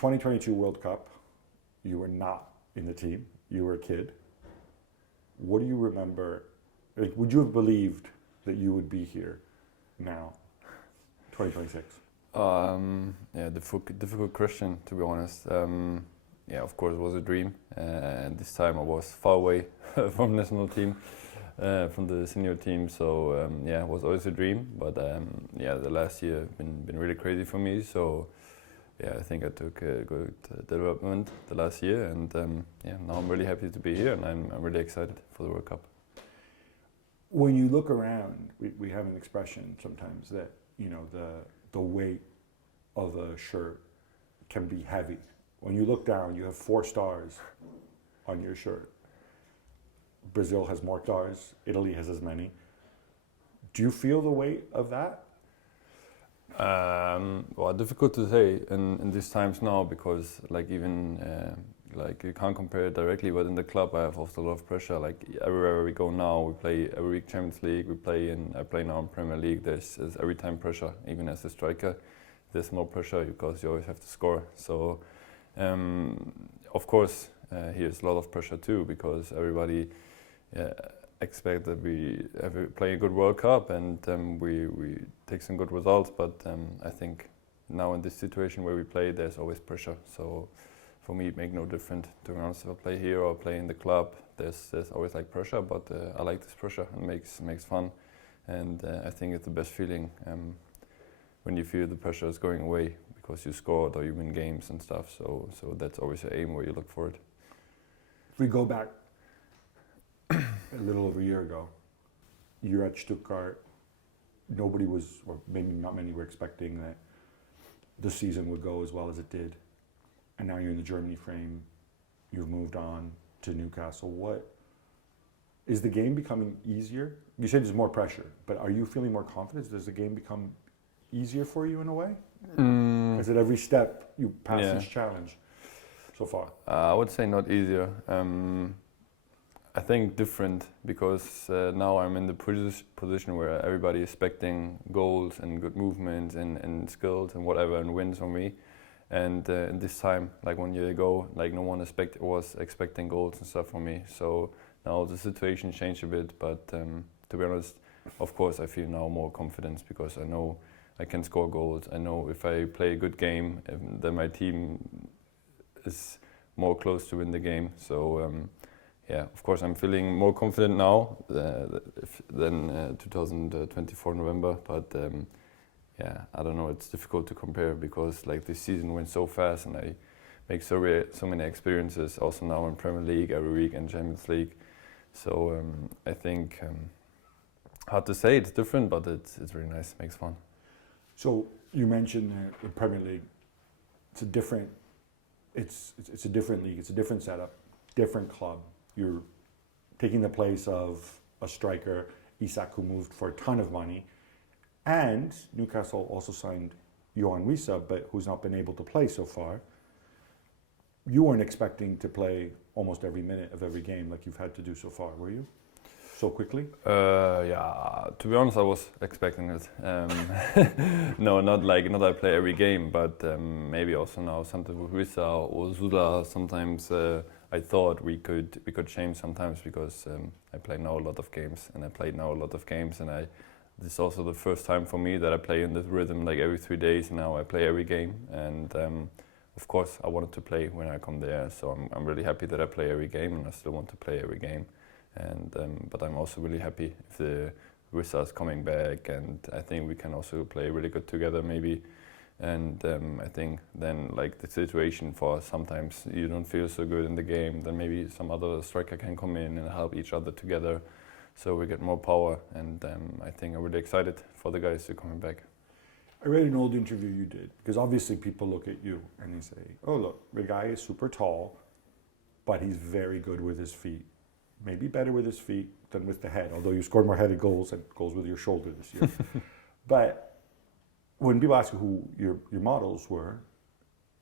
2022 World Cup, you were not in the team. You were a kid. What do you remember? Like, would you have believed that you would be here now, 2026? Yeah, difficult question, to be honest. Yeah, of course, it was a dream. And this time I was far away from national team, from the senior team. So yeah, it was always a dream. But yeah, the last year been really crazy for me. So yeah, I think I took a good development the last year, and yeah, now I'm really happy to be here, and I'm really excited for the World Cup. When you look around, we have an expression sometimes that, you know, the weight of a shirt can be heavy. When you look down, you have 4 stars on your shirt. Brazil has more stars. Italy has as many. Do you feel the weight of that? Well, difficult to say in these times now, because like even like you can't compare it directly, but in the club I have also a lot of pressure. Like everywhere we go now, we play every week Champions League. I play now in Premier League. There's every time pressure. Even as a striker, there's more pressure because you always have to score. So of course here's a lot of pressure too, because everybody expect that we play a good World Cup and we take some good results. But I think now in this situation where we play, there's always pressure. So for me, it makes no difference, to be honest, if I play here or play in the club. There's always like pressure, but I like this pressure. It makes fun, and I think it's the best feeling when you feel the pressure is going away because you scored or you win games and stuff. So that's always the aim where you look for it. If we go back a little over a year ago, you're at Stuttgart. Nobody was, or maybe not many, were expecting that the season would go as well as it did. And now you're in the Germany frame. You've moved on to Newcastle. What is the game becoming easier? You said there's more pressure, but are you feeling more confident? Does the game become easier for you in a way? Because at every step you pass this challenge so far. I would say not easier. I think different, because now I'm in the position where everybody is expecting goals and good movements and skills and whatever and wins from me. And in this time, like 1 year ago, like no one was expecting goals and stuff from me. So now the situation changed a bit, but to be honest, of course I feel now more confidence, because I know I can score goals. I know if I play a good game, then my team is more close to win the game. So yeah, of course I'm feeling more confident now than 2024 November, but yeah, I don't know, it's difficult to compare, because like this season went so fast and I make so many experiences also now in Premier League every week and Champions League. So I think hard to say, it's different, but it's really nice, makes fun. So you mentioned the Premier League. It's a different league, it's a different setup, different club. You're taking the place of a striker, Isak, who moved for a ton of money. And Newcastle also signed Yohan Wissa, but who's not been able to play so far. You weren't expecting to play almost every minute of every game like you've had to do so far, were you? So quickly? Yeah, to be honest, I was expecting it. No, not that I play every game, but maybe also now sometimes with Wissa or Zula, sometimes I thought we could change sometimes, because I play now a lot of games, and I played now a lot of games, and this is also the first time for me that I play in this rhythm, like every 3 days. Now I play every game, and of course I wanted to play when I come there. So I'm really happy that I play every game, and I still want to play every game. And but I'm also really happy if the Wissa is coming back, and I think we can also play really good together maybe. And I think then, like, the situation for sometimes you don't feel so good in the game, then maybe some other striker can come in and help each other together, so we get more power. And I think I'm really excited for the guys to coming back. I read an old interview you did, because obviously people look at you and they say, oh look, the guy is super tall, but he's very good with his feet. Maybe better with his feet than with the head, although you scored more headed goals and goals with your shoulder this year. But when people ask you who your models were,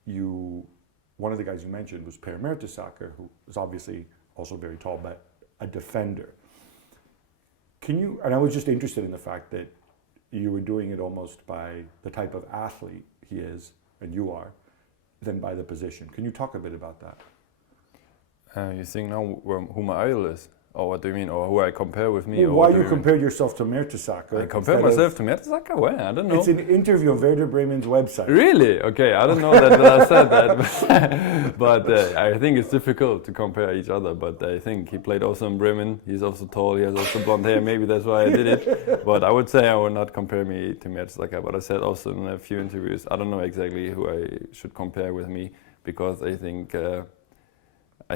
one of the guys you mentioned was Per Mertesacker, who is obviously also very tall, but a defender. And I was just interested in the fact that you were doing it almost by the type of athlete he is, and you are, than by the position. Can you talk a bit about that? You think now who my idol is? Or what do you mean? Or who I compare with me? Well, or why what do you mean? compared yourself to Mertesacker? I compare myself to Mertesacker? Where? I don't know. It's an interview on Werder Bremen's website. Really? Okay, I don't know that I said that. But I think it's difficult to compare each other. But I think he played also in Bremen. He's also tall. He has also blonde hair. Maybe that's why I did it. But I would say I would not compare me to Mertesacker. But I said also in a few interviews, I don't know exactly who I should compare with me, because I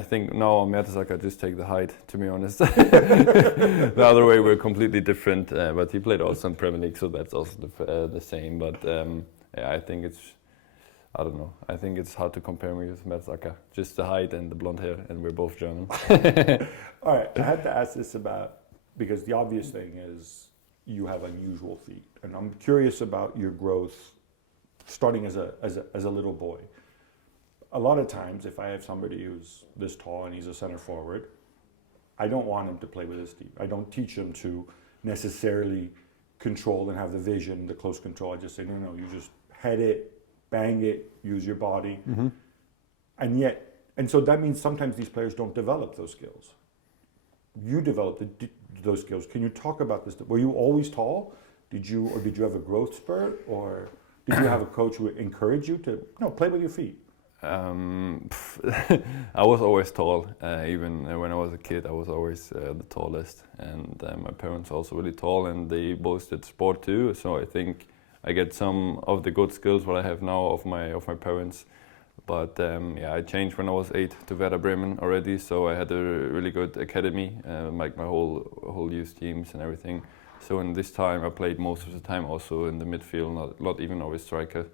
think now Mertesacker just take the height, to be honest. The other way we're completely different, but he played also in Premier League, so that's also the same. But yeah, I think I don't know. I think it's hard to compare me with Mertesacker. Just the height and the blonde hair, and we're both German. All right, I had to ask this because the obvious thing is you have unusual feet, and I'm curious about your growth starting as a little boy. A lot of times, if I have somebody who's this tall and he's a center forward, I don't want him to play with his feet. I don't teach him to necessarily control and have the vision, the close control. I just say, no, you just head it, bang it, use your body. Mm-hmm. And so that means sometimes these players don't develop those skills. You developed those skills. Can you talk about this? Were you always tall? Did you have a growth spurt, or did you have a coach who encouraged you to play with your feet? I was always tall. Even when I was a kid, I was always the tallest. And my parents are also really tall, and they both did sport too. So I think I get some of the good skills what I have now of my parents. But I changed when I was 8 to Werder Bremen already. So I had a really good academy, like my whole youth teams and everything. So in this time, I played most of the time also in the midfield, not even always striker.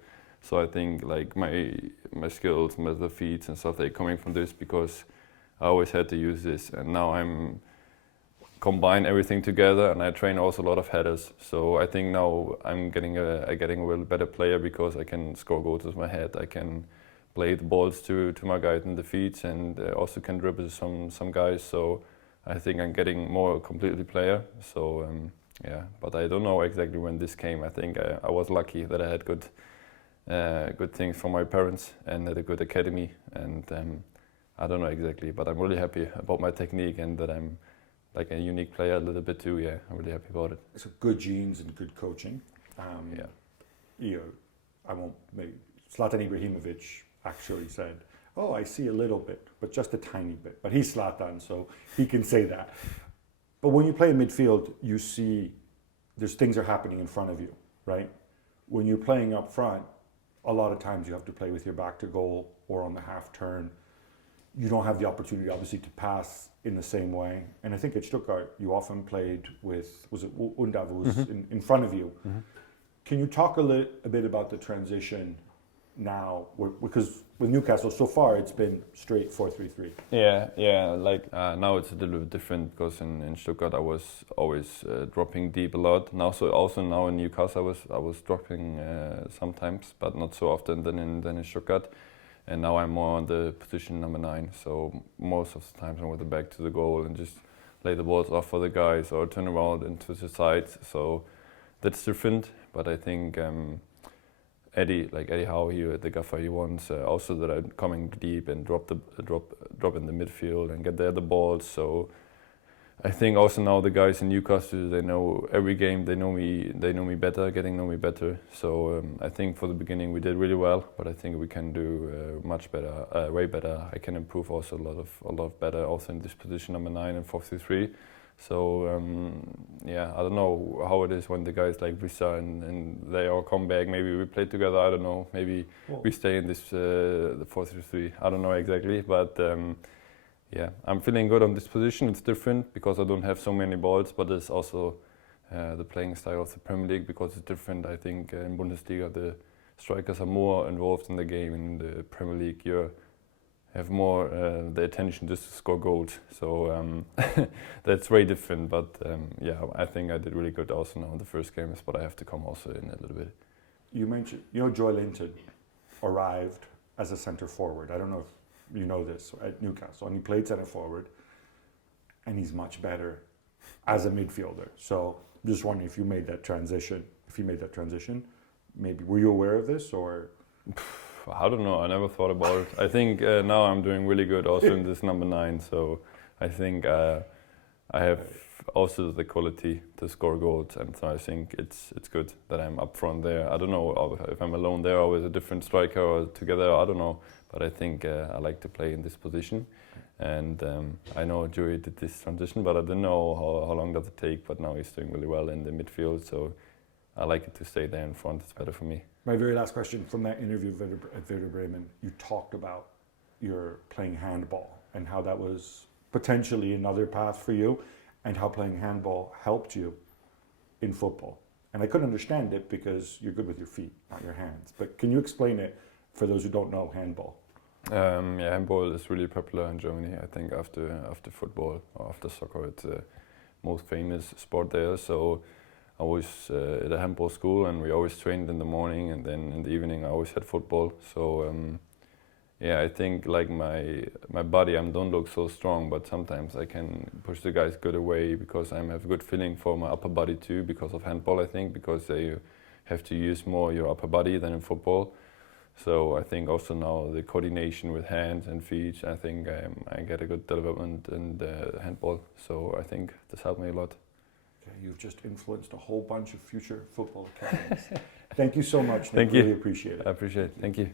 So I think like my skills, the feet and stuff, they're coming from this, because I always had to use this, and now I'm combine everything together, and I train also a lot of headers. So I think now I'm getting a little better player, because I can score goals with my head. I can play the balls to my guys in the feet, and also can dribble some guys. So I think I'm getting more completely player. So but I don't know exactly when this came. I think I was lucky that I had good things from my parents and at a good academy, and I don't know exactly, but I'm really happy about my technique, and that I'm like a unique player a little bit too. Yeah, I'm really happy about it. So good genes and good coaching. I won't. Maybe Zlatan Ibrahimovic actually said, "Oh, I see a little bit, but just a tiny bit." But he's Zlatan, so he can say that. But when you play in midfield, you see there's things are happening in front of you, right? When you're playing up front, a lot of times you have to play with your back to goal or on the half turn. You don't have the opportunity, obviously, to pass in the same way. And I think at Stuttgart, you often played with, was it Undav, who was in front of you. Mm-hmm. Can you talk a bit about the transition now? Because with Newcastle, so far, it's been straight 4-3-3. Yeah. Like now it's a little bit different, because in Stuttgart I was always dropping deep a lot. Now in Newcastle I was dropping sometimes, but not so often than in Stuttgart. And now I'm more on the position number 9. So most of the times I'm with the back to the goal and just lay the balls off for the guys or turn around into the sides. So that's different. But I think Eddie Howe here at the Gaffer, he wants also that I'm coming deep and drop in the midfield and get the other balls. So I think also now the guys in Newcastle, they know every game, they know me better, getting to know me better. So I think for the beginning we did really well, but I think we can do much better, way better. I can improve also a lot better also in this position number 9 and 4-3-3. So I don't know how it is when the guys like Brisa and they all come back. Maybe we play together. I don't know. Maybe we stay in this the 4-3-3. I don't know exactly, but I'm feeling good on this position. It's different because I don't have so many balls, but it's also the playing style of the Premier League, because it's different. I think in Bundesliga the strikers are more involved in the game. In the Premier League, you have more the attention just to score goals. So that's very different. But I think I did really good also now in the first games, but I have to come also in a little bit. You mentioned, Joy Linton arrived as a centre forward. I don't know if you know this, at Newcastle, and he played centre forward, and he's much better as a midfielder. So I'm just wondering if you made that transition. Maybe were you aware of this, or? I don't know. I never thought about it. I think now I'm doing really good also in this number 9. So I think I have also the quality to score goals, and so I think it's good that I'm up front there. I don't know if I'm alone there or with a different striker or together. I don't know, but I think I like to play in this position. And I know Joey did this transition, but I didn't know how long does it take. But now he's doing really well in the midfield, so I like it to stay there in front. It's better for me. My very last question from that interview at Werder Bremen, you talked about your playing handball and how that was potentially another path for you, and how playing handball helped you in football. And I couldn't understand it because you're good with your feet, not your hands. But can you explain it for those who don't know handball? Yeah, handball is really popular in Germany. I think after football or after soccer, it's the most famous sport there. So I was at a handball school, and we always trained in the morning, and then in the evening I always had football. So yeah, I think like my body, I don't look so strong, but sometimes I can push the guys good away because I have a good feeling for my upper body too because of handball, I think, because you have to use more your upper body than in football. So I think also now the coordination with hands and feet, I think I get a good development in the handball. So I think this helped me a lot. Okay, you've just influenced a whole bunch of future football academies. Thank you so much, Nick. Thank you. Really appreciate it. I appreciate it. Thank you.